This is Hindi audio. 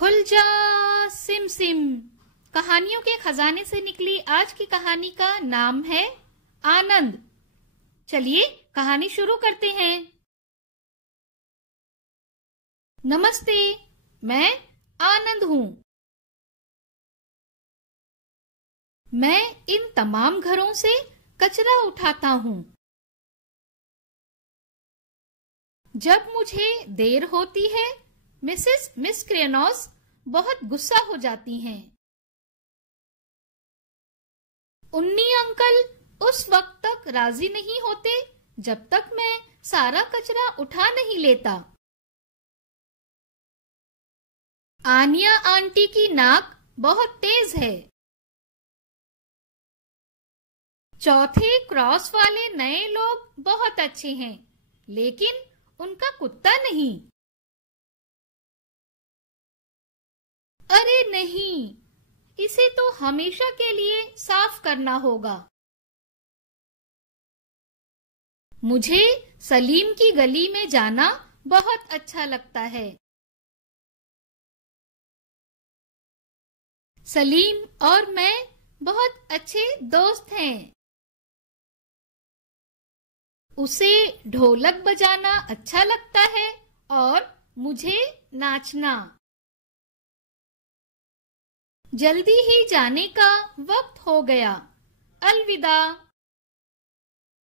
खुल जा सिम सिम। कहानियों के खजाने से निकली आज की कहानी का नाम है आनंद। चलिए कहानी शुरू करते हैं। नमस्ते, मैं आनंद हूँ। मैं इन तमाम घरों से कचरा उठाता हूँ। जब मुझे देर होती है, मिस क्रेनोस बहुत गुस्सा हो जाती हैं। उन्नी अंकल उस वक्त तक राजी नहीं होते जब तक मैं सारा कचरा उठा नहीं लेता। आनिया आंटी की नाक बहुत तेज है। चौथे क्रॉस वाले नए लोग बहुत अच्छे हैं, लेकिन उनका कुत्ता नहीं। अरे नहीं, इसे तो हमेशा के लिए साफ करना होगा। मुझे सलीम की गली में जाना बहुत अच्छा लगता है। सलीम और मैं बहुत अच्छे दोस्त हैं। उसे ढोलक बजाना अच्छा लगता है और मुझे नाचना। जल्दी ही जाने का वक्त हो गया। अलविदा।